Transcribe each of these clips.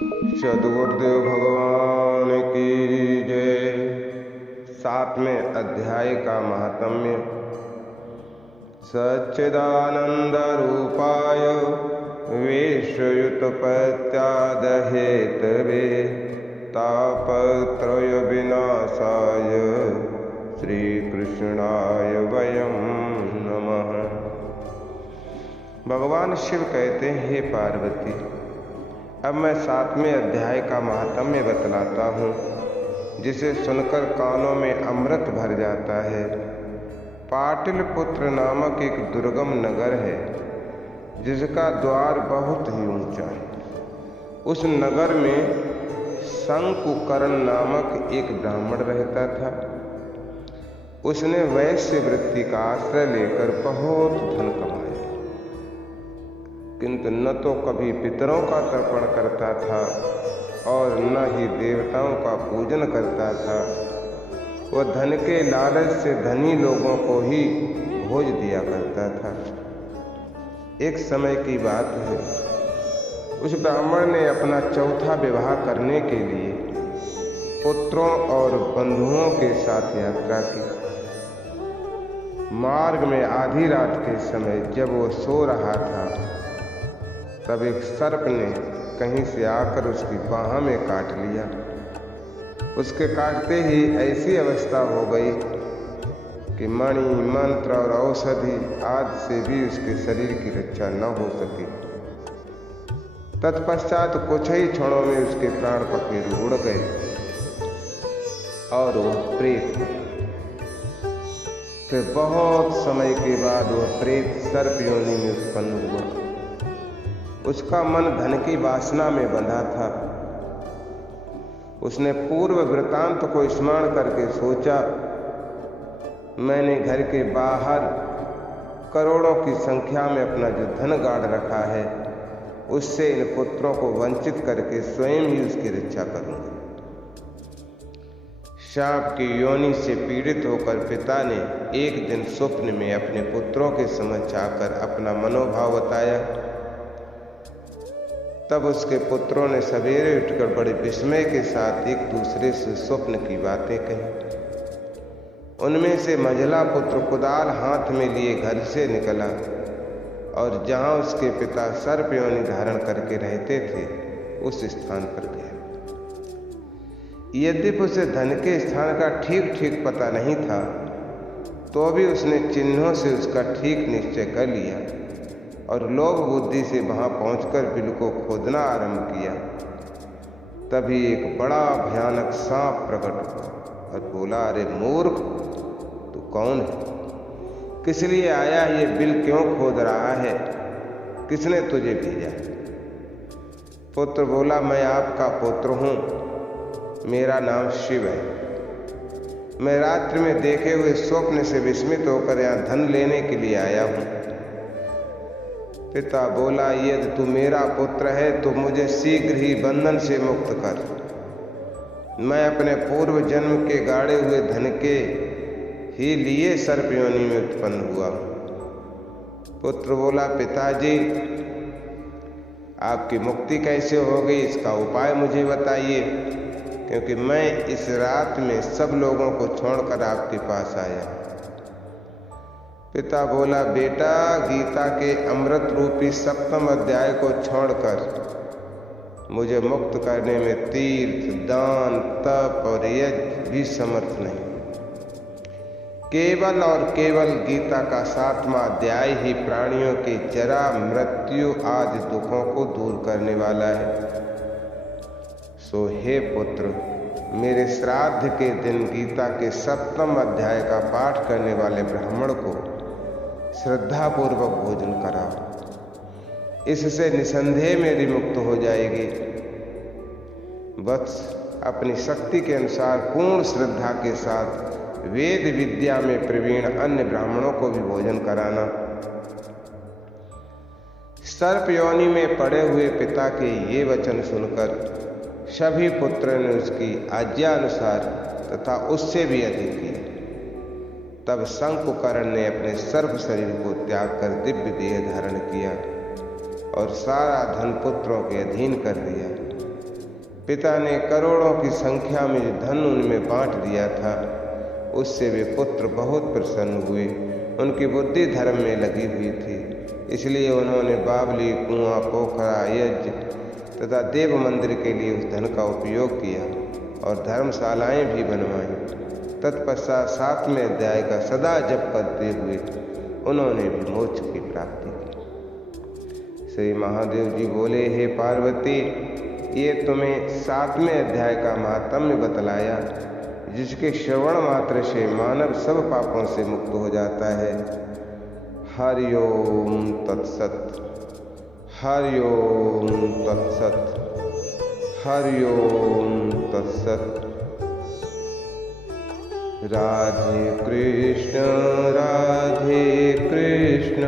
सद्गुरुदेव भगवान की जय। 7वें अध्याय का महात्म्य। सच्चिदानंद रूपाय विश्वयुत्पत्त्यादहेतवे तापत्रय विनाशाय श्री कृष्णाय वयं नमः। भगवान शिव कहते हैं, हे पार्वती, अब मैं 7वें अध्याय का महात्म्य बतलाता हूँ, जिसे सुनकर कानों में अमृत भर जाता है। पाटलिपुत्र नामक एक दुर्गम नगर है, जिसका द्वार बहुत ही ऊंचा है। उस नगर में शंकुकर्ण नामक एक ब्राह्मण रहता था। उसने वैश्य वृत्ति का आश्रय लेकर बहुत धन कमाया, किंतु न तो कभी पितरों का तर्पण करता था और न ही देवताओं का पूजन करता था। वह धन के लालच से धनी लोगों को ही भोज दिया करता था। एक समय की बात है, उस ब्राह्मण ने अपना चौथा विवाह करने के लिए पुत्रों और बंधुओं के साथ यात्रा की। मार्ग में आधी रात के समय जब वो सो रहा था, तब एक सर्प ने कहीं से आकर उसकी बाह में काट लिया। उसके काटते ही ऐसी अवस्था हो गई कि मणि, मंत्र और औषधि आदि से भी उसके शरीर की रक्षा न हो सकी। तत्पश्चात कुछ ही क्षणों में उसके प्राण पखेरु उड़ गए और वह प्रेत। फिर बहुत समय के बाद वह प्रेत सर्प योनि में उत्पन्न हुआ। उसका मन धन की वासना में बंधा था। उसने पूर्व वृतांत को स्मरण करके सोचा, मैंने घर के बाहर करोड़ों की संख्या में अपना जो धन गाड़ रखा है, उससे इन पुत्रों को वंचित करके स्वयं ही उसकी रक्षा करूंगा। शाप की योनि से पीड़ित होकर पिता ने एक दिन स्वप्न में अपने पुत्रों के समक्ष आकर अपना मनोभाव बताया। तब उसके पुत्रों ने सवेरे उठकर बड़े विस्मय के साथ एक दूसरे से स्वप्न की बातें कही। उनमें से मझला पुत्र कुदाल हाथ में लिए घर से निकला और जहां उसके पिता सर्प योनि धारण करके रहते थे, उस स्थान पर गया। यद्यपि उसे धन के स्थान का ठीक ठीक पता नहीं था, तो भी उसने चिन्हों से उसका ठीक निश्चय कर लिया और लोभ बुद्धि से वहां पहुंचकर बिल को खोदना आरंभ किया। तभी एक बड़ा भयानक सांप प्रकट हुआ और बोला, अरे मूर्ख, तू कौन है? किस लिए आया? ये बिल क्यों खोद रहा है? किसने तुझे भेजा? पुत्र बोला, मैं आपका पुत्र हूं, मेरा नाम शिव है। मैं रात्रि में देखे हुए स्वप्न से विस्मित होकर यहाँ धन लेने के लिए आया हूं। पिता बोला, यदि तू मेरा पुत्र है तो मुझे शीघ्र ही बंधन से मुक्त कर। मैं अपने पूर्व जन्म के गाड़े हुए धन के ही लिए सर्प योनि में उत्पन्न हुआ। पुत्र बोला, पिताजी, आपकी मुक्ति कैसे हो गई, इसका उपाय मुझे बताइए, क्योंकि मैं इस रात में सब लोगों को छोड़कर आपके पास आया। पिता बोला, बेटा, गीता के अमृत रूपी 7वें अध्याय को छोड़कर मुझे मुक्त करने में तीर्थ, दान, तप और यज्ञ भी समर्थ नहीं। केवल और केवल गीता का 7वां अध्याय ही प्राणियों के जरा, मृत्यु आदि दुखों को दूर करने वाला है। सो हे पुत्र, मेरे श्राद्ध के दिन गीता के 7वें अध्याय का पाठ करने वाले ब्राह्मण को श्रद्धापूर्वक भोजन कराओ। इससे निसंदेह मेरी मुक्त हो जाएगी। वत्स, अपनी शक्ति के अनुसार पूर्ण श्रद्धा के साथ वेद विद्या में प्रवीण अन्य ब्राह्मणों को भी भोजन कराना। सर्प योनि में पड़े हुए पिता के ये वचन सुनकर सभी पुत्रों ने उसकी आज्ञा अनुसार तथा उससे भी अधिक किया। तब शंकुकर्ण ने अपने सर्व शरीर को त्याग कर दिव्य देह धारण किया और सारा धन पुत्रों के अधीन कर दिया। पिता ने करोड़ों की संख्या में जो धन उनमें बांट दिया था, उससे वे पुत्र बहुत प्रसन्न हुए। उनकी बुद्धि धर्म में लगी हुई थी, इसलिए उन्होंने बावली, कुआं, पोखरा, यज्ञ तथा देव मंदिर के लिए उस धन का उपयोग किया और धर्मशालाएं भी बनवाईं। तत्पश्चात 7वें अध्याय का सदा जप करते हुए उन्होंने भी मोक्ष की प्राप्ति की। श्री महादेव जी बोले, हे पार्वती, ये तुम्हें 7वें अध्याय का महात्म्य बतलाया, जिसके श्रवण मात्र से मानव सब पापों से मुक्त हो जाता है। हरि ओम तत्सत। हरि ओम तत्सत। हरि ओम तत्सत। राधे कृष्ण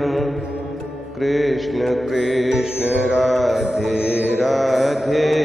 कृष्ण कृष्ण राधे राधे।